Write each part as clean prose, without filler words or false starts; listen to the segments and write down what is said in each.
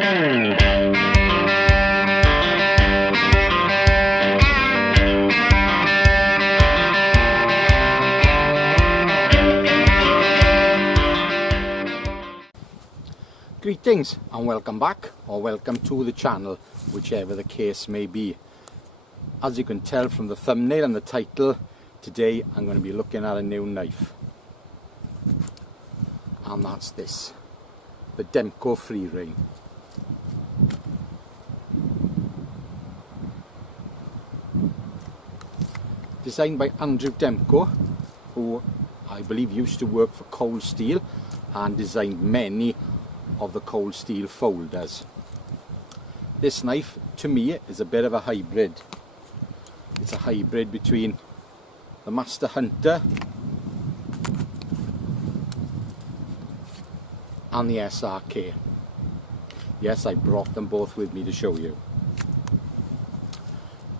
Greetings and welcome back, or welcome to the channel, whichever the case may be. As you can tell from the thumbnail and the title, today I'm going to be looking at a new knife. And that's this, the Demko Freereign. Designed by Andrew Demko, who I believe used to work for Cold Steel and designed many of the Cold Steel folders. This knife, to me, is a bit of a hybrid. It's a hybrid between the Master Hunter and the SRK. Yes, I brought them both with me to show you.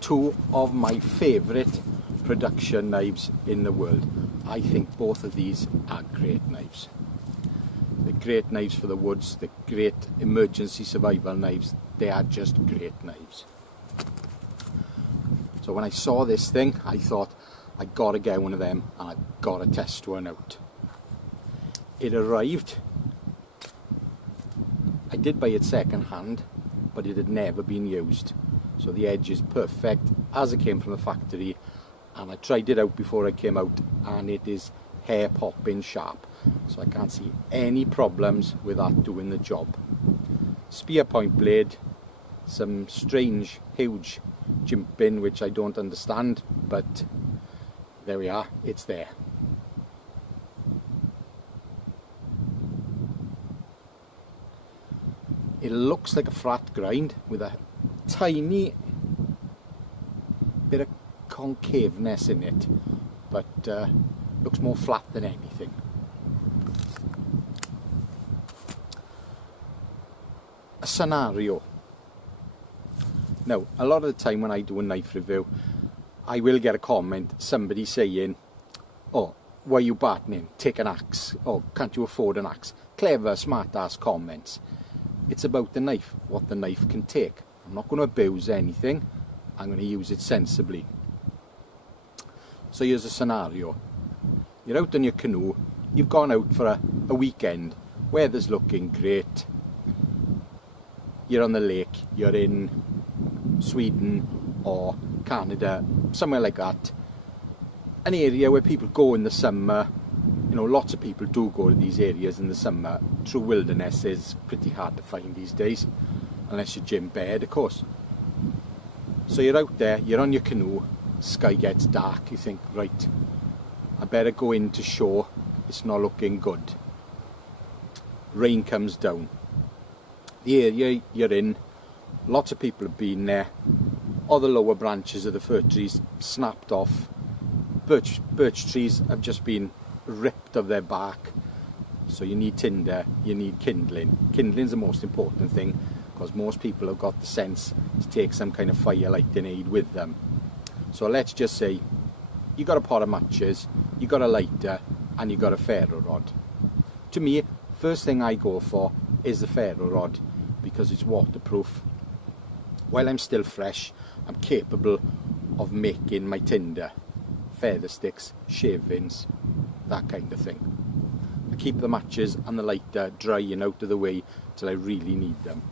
Two of my favourite production knives in the world. I think both of these are great knives. They're great knives for the woods, they're great emergency survival knives. They are just great knives. So when I saw this thing, I thought, I gotta get one of them and I've gotta test one out. It arrived. I did buy it second hand, but it had never been used. So the edge is perfect as it came from the factory, and I tried it out before I came out, and it is hair popping sharp. So I can't see any problems with that doing the job. Spear point blade, some strange, huge jimping which I don't understand, but there we are, it's there. It looks like a flat grind with a tiny bit of concaveness in it, but looks more flat than anything. A scenario. Now, a lot of the time when I do a knife review, I will get a comment, somebody saying, oh, why are you battening? Take an axe. Oh, can't you afford an axe? Clever, smart ass comments. It's about the knife, what the knife can take. I'm not going to abuse anything. I'm going to use it sensibly. So here's a scenario. You're out on your canoe. You've gone out for a weekend. Weather's looking great. You're on the lake. You're in Sweden or Canada, somewhere like that. An area where people go in the summer. You know, lots of people do go to these areas in the summer. True wilderness is pretty hard to find these days, unless you're Jim Baird, of course. So you're out there, you're on your canoe, sky gets dark, you think, right, I better go into shore, it's not looking good. Rain comes down. The area you're in, lots of people have been there. All the lower branches of the fir trees snapped off. Birch trees have just been ripped of their bark. So you need tinder, you need kindling. Kindling's the most important thing, because most people have got the sense to take some kind of fire lighting aid with them. So let's just say you got a pot of matches, you got a lighter, and you got a ferro rod. To me, first thing I go for is the ferro rod, because it's waterproof. While I'm still fresh, I'm capable of making my tinder, feather sticks, shavings, that kind of thing. I keep the matches and the lighter dry and out of the way till I really need them.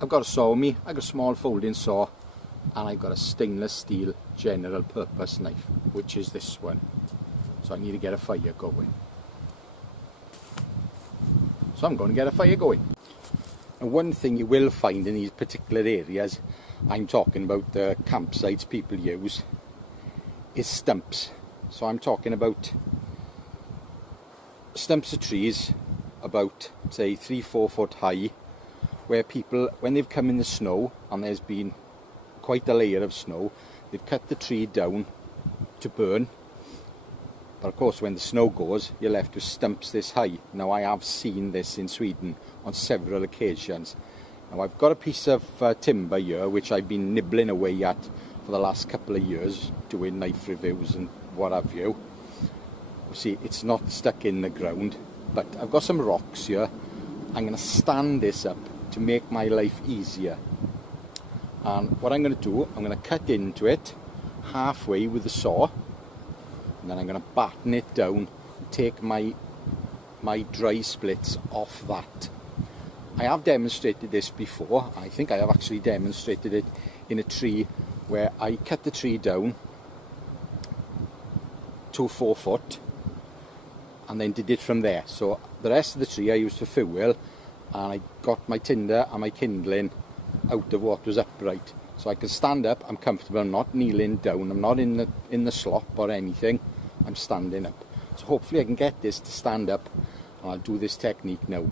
I've got a saw with me, I've got a small folding saw, and I've got a stainless steel general purpose knife, which is this one. So I need to get a fire going. So I'm going to get a fire going. And one thing you will find in these particular areas, I'm talking about the campsites people use, is stumps. So I'm talking about stumps of trees about, say, 3-4 foot high, where people, when they've come in the snow and there's been quite a layer of snow, they've cut the tree down to burn. But of course, when the snow goes, you're left with stumps this high. Now, I have seen this in Sweden on several occasions. Now, I've got a piece of timber here which I've been nibbling away at for the last couple of years, doing knife reviews and what have you. See, it's not stuck in the ground, But I've got some rocks here. I'm going to stand this up to make my life easier. And what I'm going to do, I'm going to cut into it halfway with the saw, and then I'm going to batten it down and take my dry splits off that. I have demonstrated this before. I think I have actually demonstrated it in a tree where I cut the tree down to 4 foot and then did it from there. So the rest of the tree I used for fuel, and I got my tinder and my kindling out of what was upright. So I can stand up, I'm comfortable, I'm not kneeling down, I'm not in the slop or anything, I'm standing up. So hopefully I can get this to stand up, and I'll do this technique now.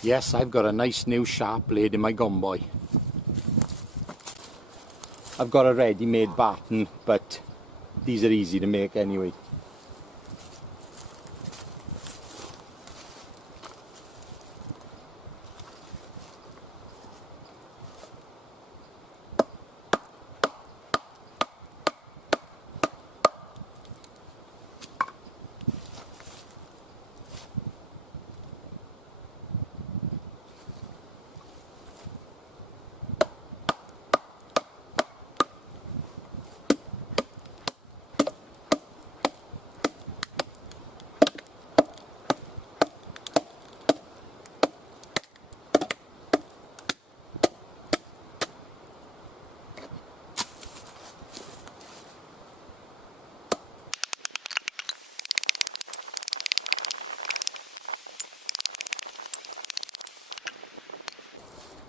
Yes, I've got a nice new sharp blade in my gumboy. I've got a ready-made batten, but these are easy to make anyway.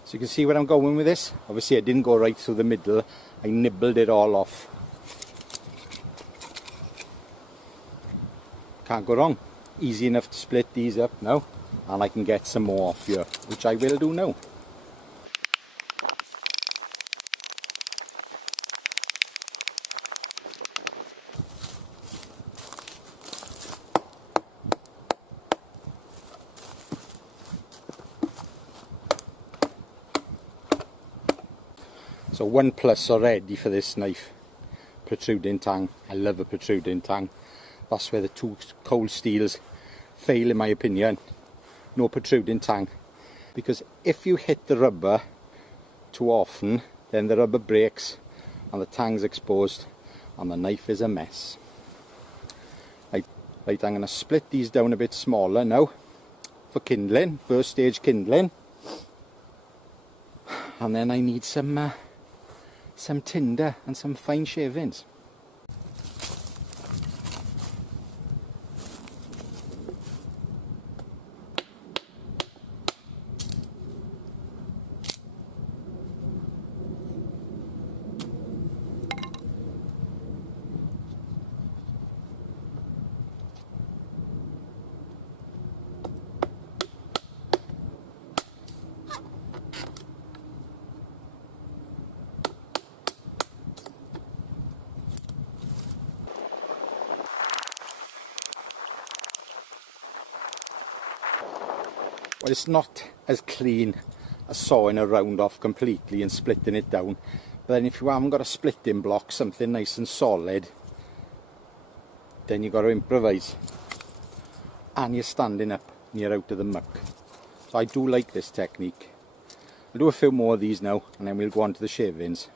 So you can see where I'm going with this. Obviously I didn't go right through the middle, I nibbled it all off. Can't go wrong. Easy enough to split these up now, and I can get some more off here, which I will do now. So 1+ already for this knife. Protruding tang. I love a protruding tang. That's where the two cold steels fail in my opinion. No protruding tang. Because if you hit the rubber too often, then the rubber breaks and the tang's exposed and the knife is a mess. Right, I'm going to split these down a bit smaller now for kindling, first stage kindling. And then I need some tinder and some fine shavings. Well, it's not as clean as sawing a round off completely and splitting it down, but then if you haven't got a splitting block, something nice and solid, then you've got to improvise, and you're standing up and you're out of the muck. So I do like this technique. I'll do a few more of these now, and then we'll go on to the shavings.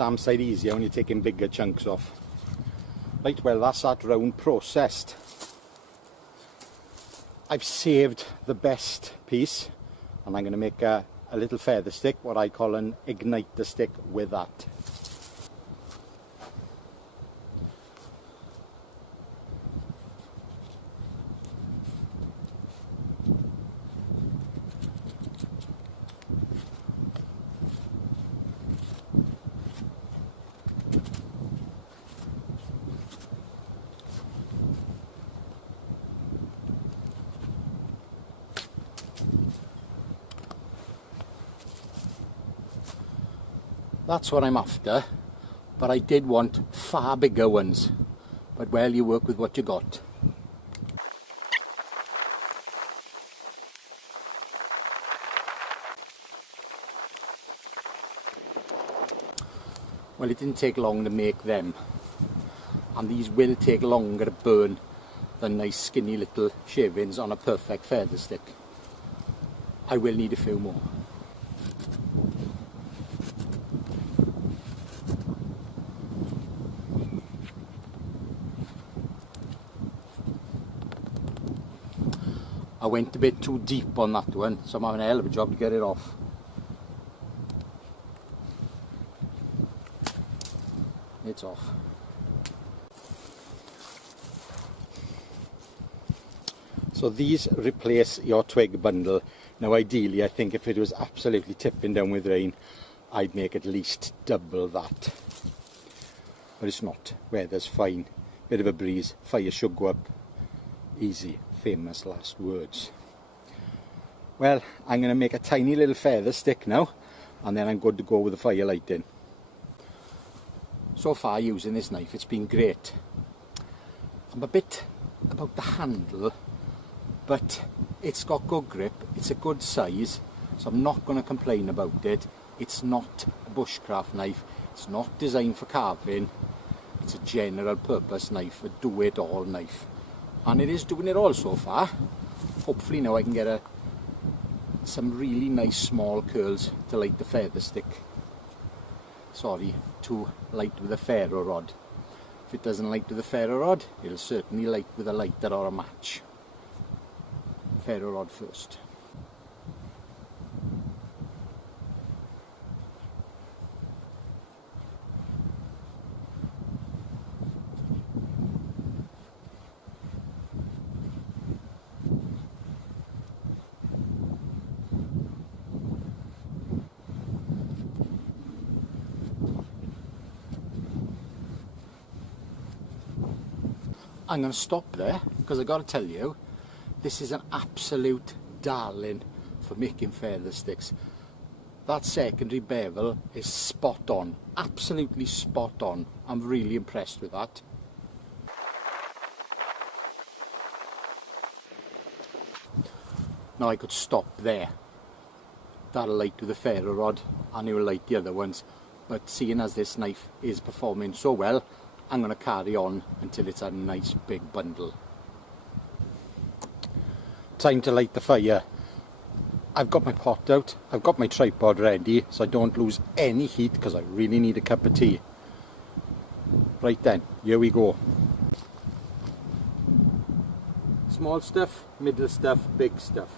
damn sight easier when you're taking bigger chunks off. Right, well, that's that round processed. I've saved the best piece, and I'm going to make a little feather stick, what I call an igniter stick, with that. That's what I'm after, but I did want far bigger ones. But well, you work with what you got. Well, it didn't take long to make them, and these will take longer to burn than nice skinny little shavings on a perfect feather stick. I will need a few more. I went a bit too deep on that one, so I'm having a hell of a job to get it off. It's off. So these replace your twig bundle. Now ideally, I think if it was absolutely tipping down with rain, I'd make at least double that. But it's not. Weather's fine. Bit of a breeze. Fire should go up. Easy. Famous last words. Well, I'm going to make a tiny little feather stick now, and then I'm good to go with the fire lighting. So far using this knife, it's been great. I'm a bit about the handle, but it's got good grip, it's a good size, so I'm not going to complain about it. It's not a bushcraft knife, it's not designed for carving, it's a general purpose knife, a do-it-all knife. And it is doing it all so far. Hopefully now I can get some really nice small curls to light the feather stick. Sorry, to light with a ferro rod. If it doesn't light with a ferro rod, it'll certainly light with a lighter or a match. Ferro rod first. I'm going to stop there because I've got to tell you, this is an absolute darling for making feather sticks. That secondary bevel is spot on, absolutely spot on. I'm really impressed with that. Now I could stop there. That'll light with the ferro rod and it will light the other ones. But seeing as this knife is performing so well, I'm going to carry on until it's a nice big bundle. Time to light the fire. I've got my pot out, I've got my tripod ready so I don't lose any heat because I really need a cup of tea. Right then, here we go. Small stuff, middle stuff, big stuff.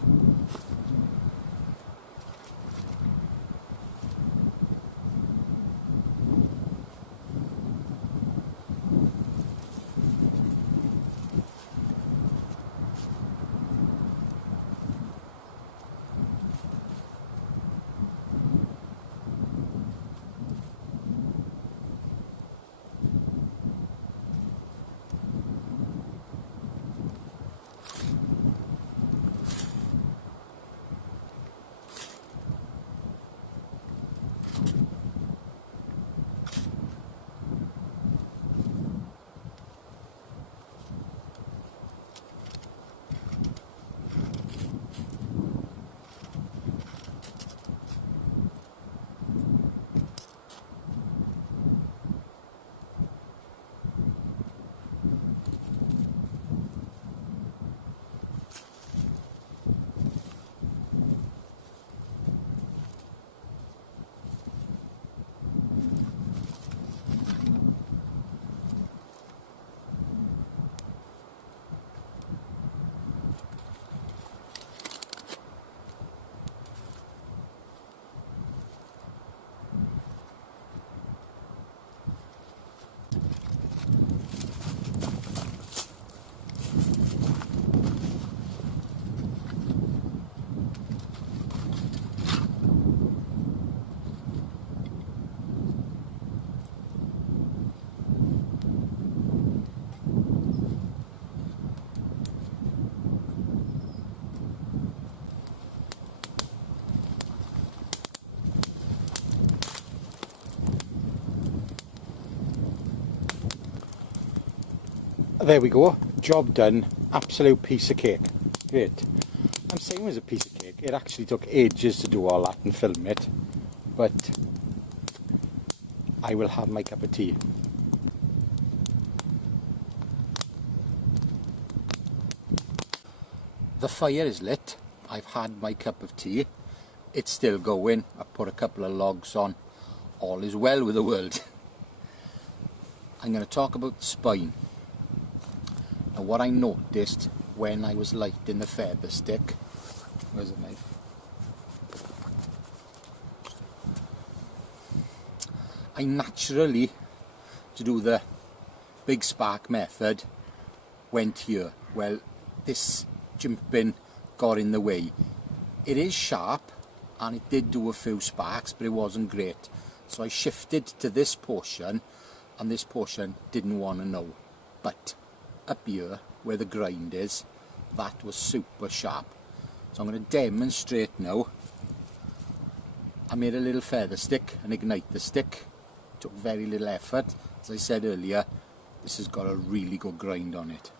There we go, job done, absolute piece of cake. Great. I'm saying it was a piece of cake, it actually took ages to do all that and film it, but I will have my cup of tea. The fire is lit, I've had my cup of tea, it's still going, I've put a couple of logs on, all is well with the world. I'm going to talk about the spine. Now what I noticed when I was lighting the feather stick, where's the knife? I naturally, to do the big spark method, went here. Well, this jimping got in the way. It is sharp and it did do a few sparks, but it wasn't great. So I shifted to this portion, and this portion didn't want to know. But up here, where the grind is, that was super sharp. So I'm going to demonstrate now. I made a little feather stick and ignite the stick. Took very little effort. As I said earlier, this has got a really good grind on it.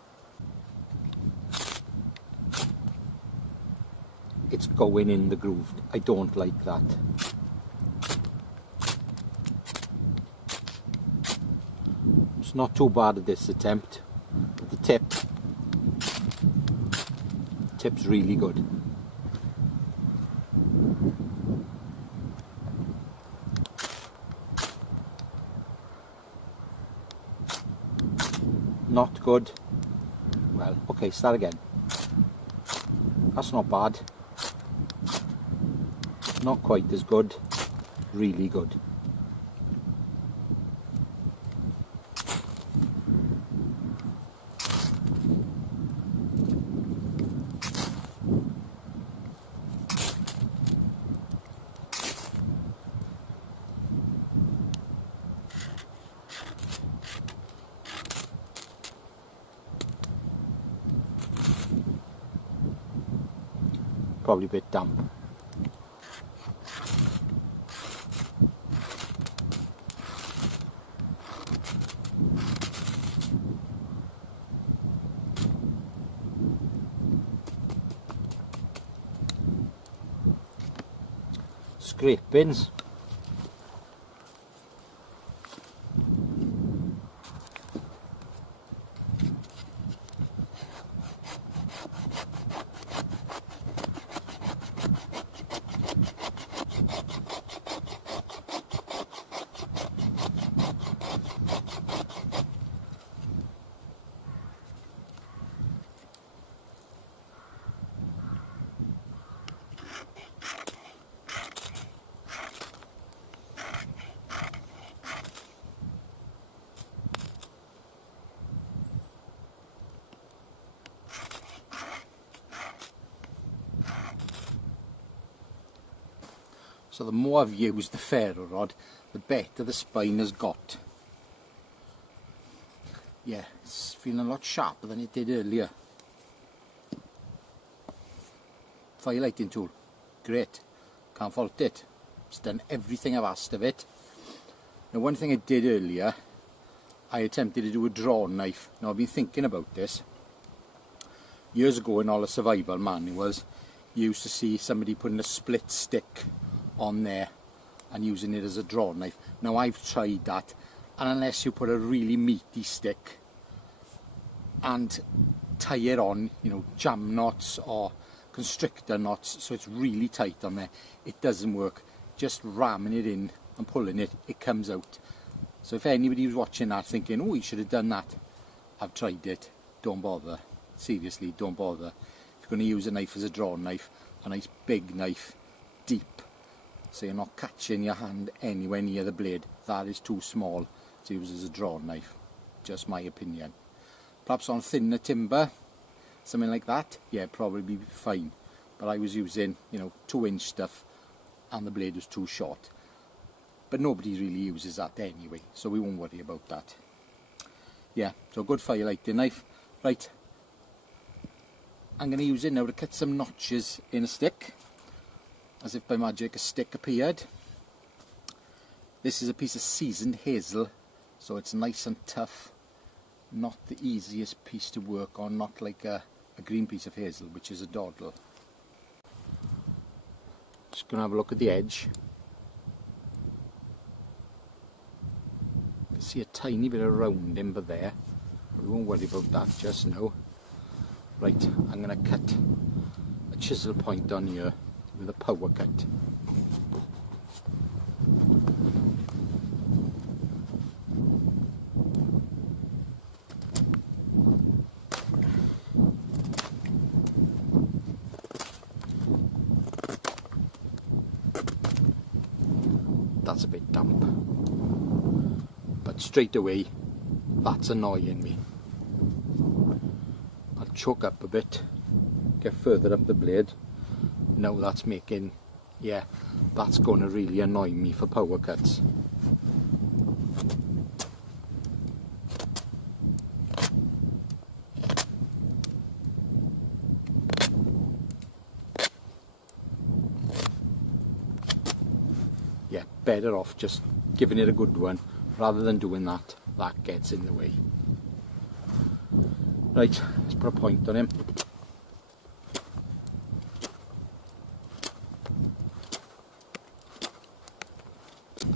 It's going in the groove. I don't like that. It's not too bad at this attempt. The tip's really good. Not good. Well, okay, start again. That's not bad. Not quite as good. Really good. Probably a bit damp. Scrapings. So the more I've used the ferro rod, the better the spine has got. Yeah, it's feeling a lot sharper than it did earlier. Firelighting tool, great, can't fault it. It's done everything I've asked of it. Now one thing I did earlier, I attempted to do a draw knife. Now I've been thinking about this. Years ago in all the survival manuals, you used to see somebody putting a split stick on there and using it as a draw knife. Now I've tried that, and unless you put a really meaty stick and tie it on, you know, jam knots or constrictor knots so it's really tight on there, it doesn't work. Just ramming it in and pulling it, it comes out. So if anybody was watching that thinking, oh, you should have done that, I've tried it, don't bother. Seriously, don't bother. If you're going to use a knife as a draw knife, a nice big knife, deep, so you're not catching your hand anywhere near the blade. That is too small to use as a draw knife. Just my opinion. Perhaps on thinner timber, something like that, yeah, probably be fine. But I was using, you know, 2-inch stuff and the blade was too short. But nobody really uses that anyway, so we won't worry about that. Yeah, so good firelighting knife. Right, I'm going to use it now to cut some notches in a stick. As if by magic a stick appeared. This is a piece of seasoned hazel, so it's nice and tough not the easiest piece to work on, not like a green piece of hazel, which is a dawdle. Just going to have a look at the edge. You can see a tiny bit of round timber there. We won't worry about that just now. Right, I'm going to cut a chisel point on here with a power cut. That's a bit damp, but straight away that's annoying me. I'll choke up a bit, get further up the blade. Now that's making, yeah, that's going to really annoy me for power cuts. Yeah, better off just giving it a good one rather than doing that. That gets in the way. Right, let's put a point on him.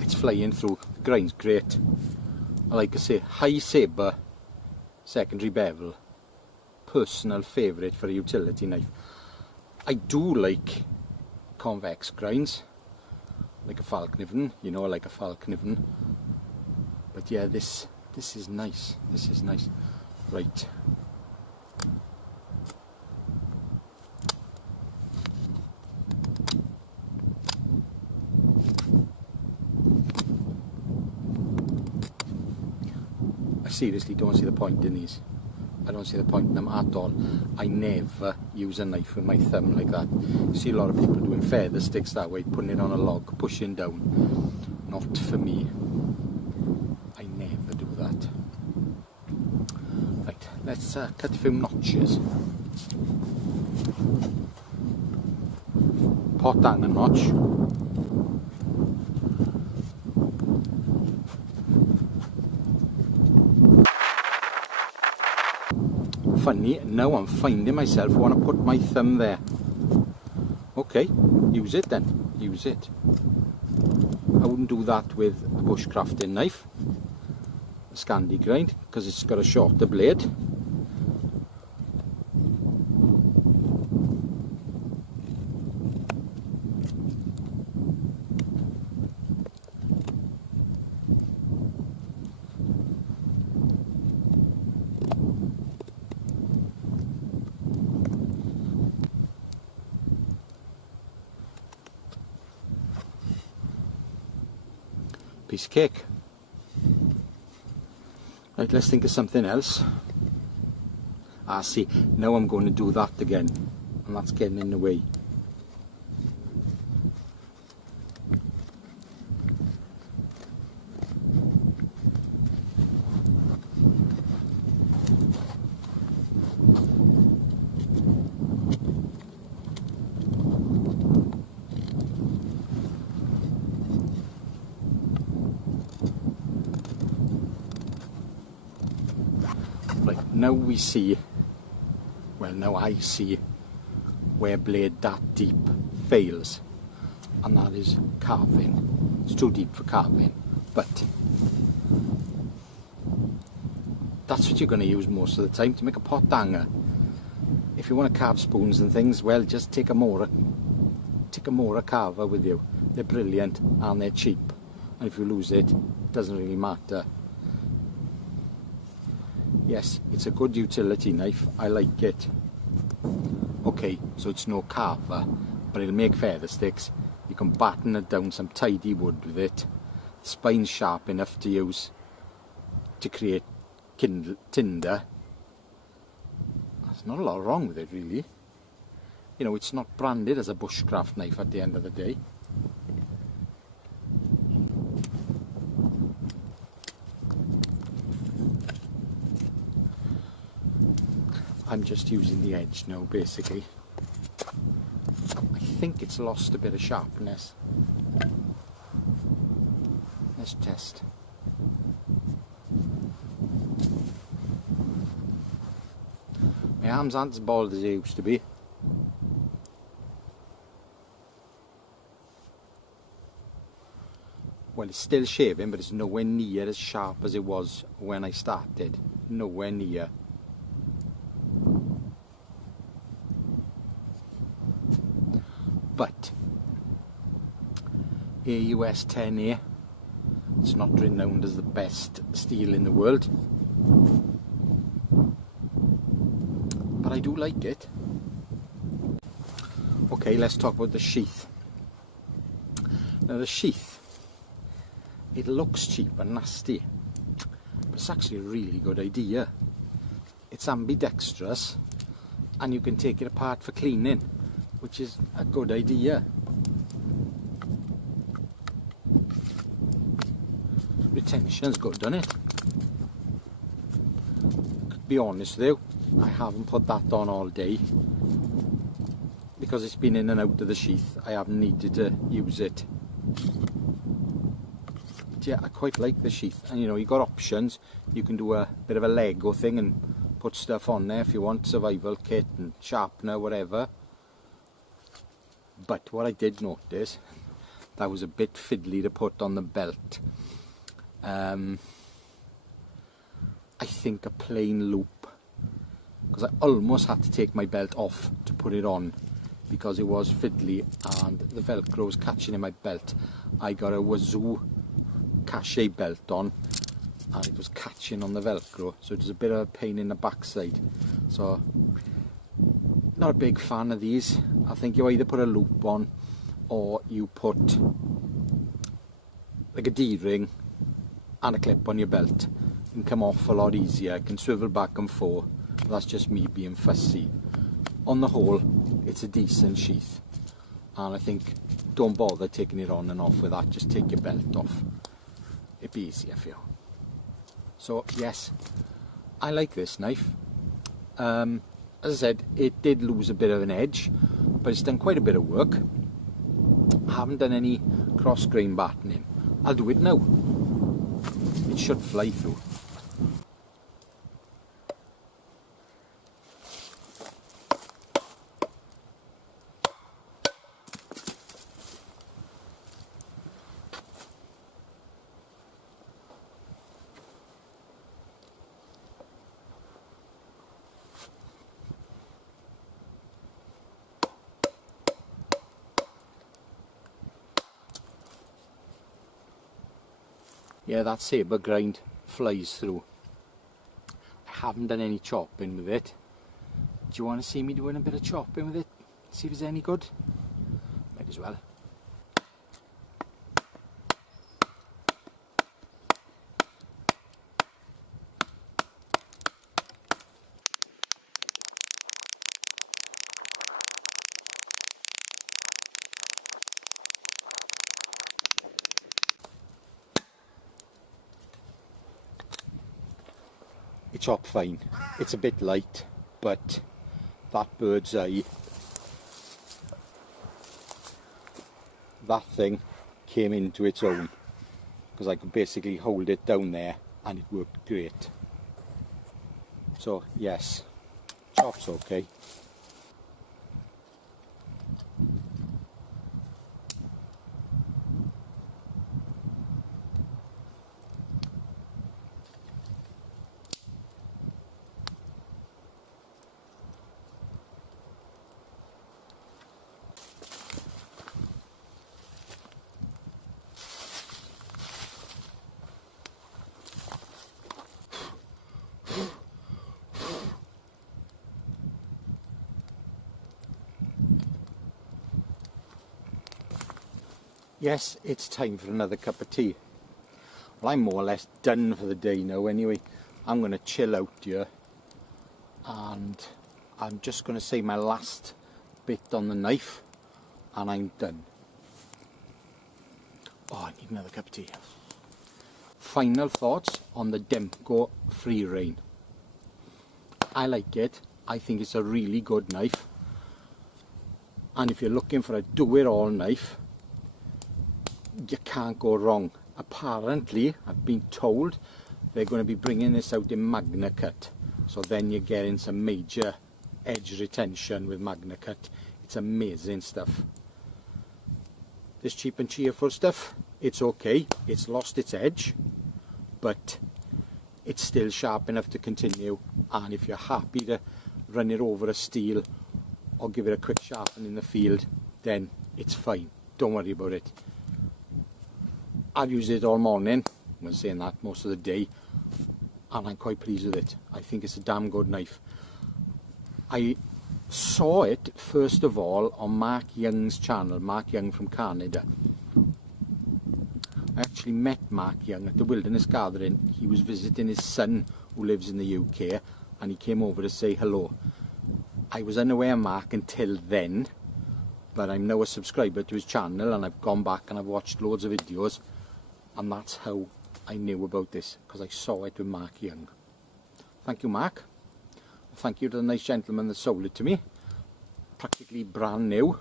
It's flying through. The grind's great. Like I say, high sabre, secondary bevel, personal favourite for a utility knife. I do like convex grinds, like a Falkniven, you know, like a Falkniven. But yeah, this is nice. This is nice. Right. I seriously don't see the point in these. I don't see the point in them at all. I never use a knife with my thumb like that. You see a lot of people doing feather sticks that way, putting it on a log, pushing down. Not for me. I never do that. Right, let's cut a few notches. Pot hanger notch. Funny, now I'm finding myself want to put my thumb there. Okay, use it then, use it. I wouldn't do that with a bushcrafting knife, a Scandi grind, because it's got a shorter blade. Piece of cake. Right, let's think of something else. Ah, see, now I'm going to do that again, and that's getting in the way. Right, now we see, well now I see where blade that deep fails, and that is carving. It's too deep for carving, but that's what you're going to use most of the time to make a pot hanger. If you want to carve spoons and things, well, just take a Mora carver with you. They're brilliant and they're cheap, and if you lose it, it doesn't really matter. Yes, it's a good utility knife, I like it. Okay, so it's no carver, but it'll make feather sticks. You can batten it down some tidy wood with it. The spine's sharp enough to use to create tinder. There's not a lot wrong with it really. You know, it's not branded as a bushcraft knife at the end of the day. I'm just using the edge now, basically. I think it's lost a bit of sharpness. Let's test. My arms aren't as bald as they used to be. Well, it's still shaving, but it's nowhere near as sharp as it was when I started. Nowhere near. But AUS 10A, it's not renowned as the best steel in the world, but I do like it. Okay, let's talk about the sheath. Now the sheath, it looks cheap and nasty, but it's actually a really good idea. It's ambidextrous and you can take it apart for cleaning, which is a good idea. Retention's good, doesn't it? To be honest though, I haven't put that on all day because it's been in and out of the sheath. I haven't needed to use it. But yeah, I quite like the sheath, and you know, you've got options. You can do a bit of a Lego thing and put stuff on there if you want, survival kit and sharpener, whatever. But what I did notice, that was a bit fiddly to put on the belt. I think a plain loop, because I almost had to take my belt off to put it on because it was fiddly and the Velcro was catching in my belt. I got a Wazoo cachet belt on and it was catching on the Velcro, so it was a bit of a pain in the backside. So not a big fan of these. I think you either put a loop on or you put like a D-ring and a clip on your belt and come off a lot easier. It can swivel back and forth, but that's just me being fussy. On the whole, it's a decent sheath, and I think don't bother taking it on and off with that, just take your belt off. It'd be easier for you. So yes, I like this knife. As I said, it did lose a bit of an edge, but it's done quite a bit of work. I haven't done any cross grain battening. I'll do it now. It should fly through. Yeah, that sabre grind flies through. I haven't done any chopping with it. Do you want to see me doing a bit of chopping with it? See if it's any good? Might as well. It chopped fine. It's a bit light, but that bird's eye, that thing came into its own, because I could basically hold it down there and it worked great. So yes, chop's okay. Yes, it's time for another cup of tea. Well, I'm more or less done for the day now anyway. I'm going to chill out here and I'm just going to say my last bit on the knife and I'm done. Oh, I need another cup of tea. Final thoughts on the Demko Freereign. I like it. I think it's a really good knife. And if you're looking for a do-it-all knife, you can't go wrong. Apparently, I've been told they're going to be bringing this out in Magna Cut, so then you're getting some major edge retention with Magna Cut. It's amazing stuff. This cheap and cheerful stuff, it's okay, it's lost its edge, but it's still sharp enough to continue, and if you're happy to run it over a steel or give it a quick sharpen in the field, then it's fine, don't worry about it. I've used it all morning, I'm saying that most of the day, and I'm quite pleased with it. I think it's a damn good knife. I saw it first of all on Mark Young's channel, Mark Young from Canada. I actually met Mark Young at the Wilderness Gathering. He was visiting his son who lives in the UK, and he came over to say hello. I was unaware of Mark until then, but I'm now a subscriber to his channel, and I've gone back and I've watched loads of videos, and that's how I knew about this, because I saw it with Mark Young. Thank you, Mark. Thank you to the nice gentleman that sold it to me. Practically brand new,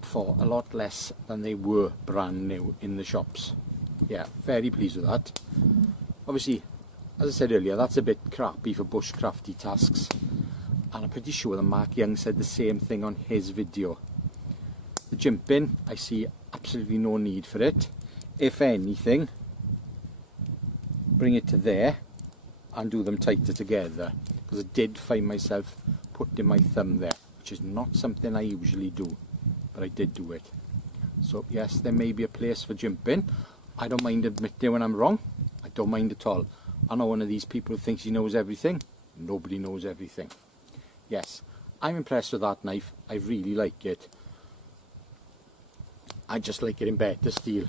for a lot less than they were brand new in the shops. Yeah, very pleased with that. Obviously, as I said earlier, that's a bit crappy for bushcrafty tasks, and I'm pretty sure that Mark Young said the same thing on his video. The jimping, I see absolutely no need for it. If anything, bring it to there and do them tighter together, because I did find myself putting my thumb there, which is not something I usually do, but I did do it. So yes, there may be a place for jimping. I don't mind admitting when I'm wrong. I don't mind at all. I'm not one of these people who thinks he knows everything. Nobody knows everything. Yes, I'm impressed with that knife. I really like it. I just like it in better steel.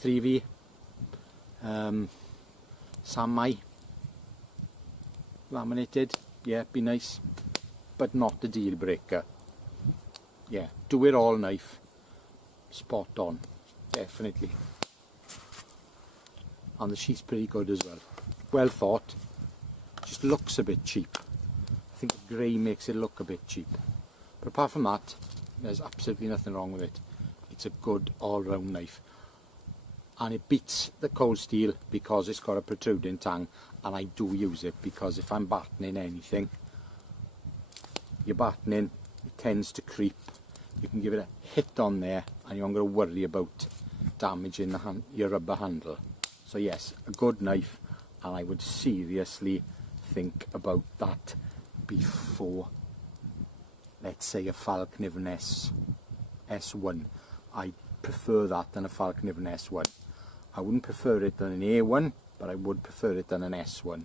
3V, Samurai, laminated, yeah, be nice, but not the deal breaker. Yeah, do it all knife, spot on, definitely. And the sheath's pretty good as well. Well thought, just looks a bit cheap. I think the grey makes it look a bit cheap. But apart from that, there's absolutely nothing wrong with it. It's a good all-round knife. And it beats the cold steel because it's got a protruding tang, and I do use it because if I'm battening anything, you're battening, it tends to creep. You can give it a hit on there and you aren't going to worry about damaging your rubber handle. So yes, a good knife, and I would seriously think about that before, let's say, a Falkniven S1. I prefer that than a Falkniven S1. I wouldn't prefer it than an A1, but I would prefer it than an S1.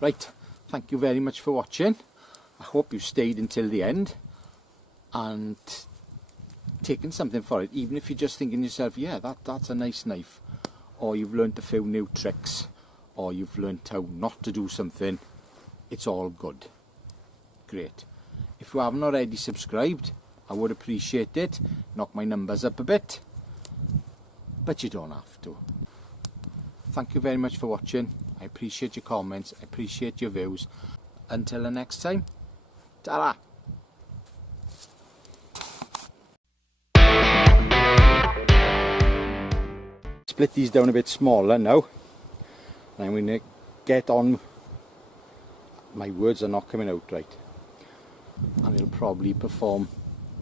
Right, thank you very much for watching. I hope you stayed until the end and taken something for it, even if you're just thinking to yourself, yeah, that's a nice knife, or you've learnt a few new tricks, or you've learnt how not to do something. It's all good. Great. If you haven't already subscribed, I would appreciate it. Knock my numbers up a bit, but you don't have to. Thank you very much for watching. I appreciate your comments, I appreciate your views. Until the next time, ta-ra! Split these down a bit smaller now, and I'm going to get on. My words are not coming out right, and it'll probably perform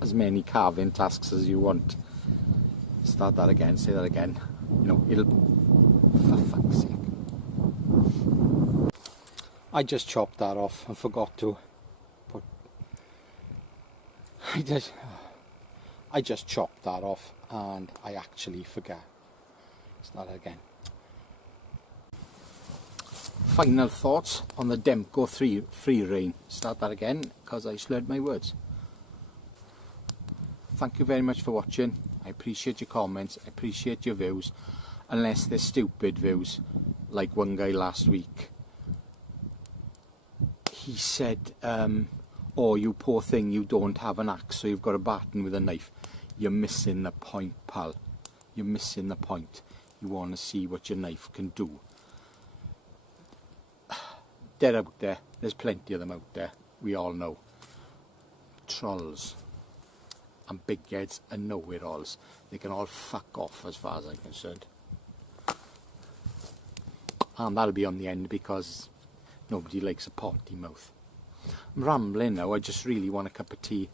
as many carving tasks as you want. Start that again, say that again. You know, it'll, for fuck's sake. I just chopped that off and forgot to put, I just chopped that off and I actually forgot. Start that again. Final thoughts on the Demko Freereign. Start that again because I slurred my words. Thank you very much for watching. I appreciate your comments, I appreciate your views, unless they're stupid views, like one guy last week. He said, oh, you poor thing, you don't have an axe, so you've got to batten with a knife. You're missing the point, pal. You're missing the point. You want to see what your knife can do. They're out there. There's plenty of them out there. We all know. Trolls and big heads and know-it-alls. They can all fuck off as far as I'm concerned. And that'll be on the end because nobody likes a potty mouth. I'm rambling now, I just really want a cup of tea.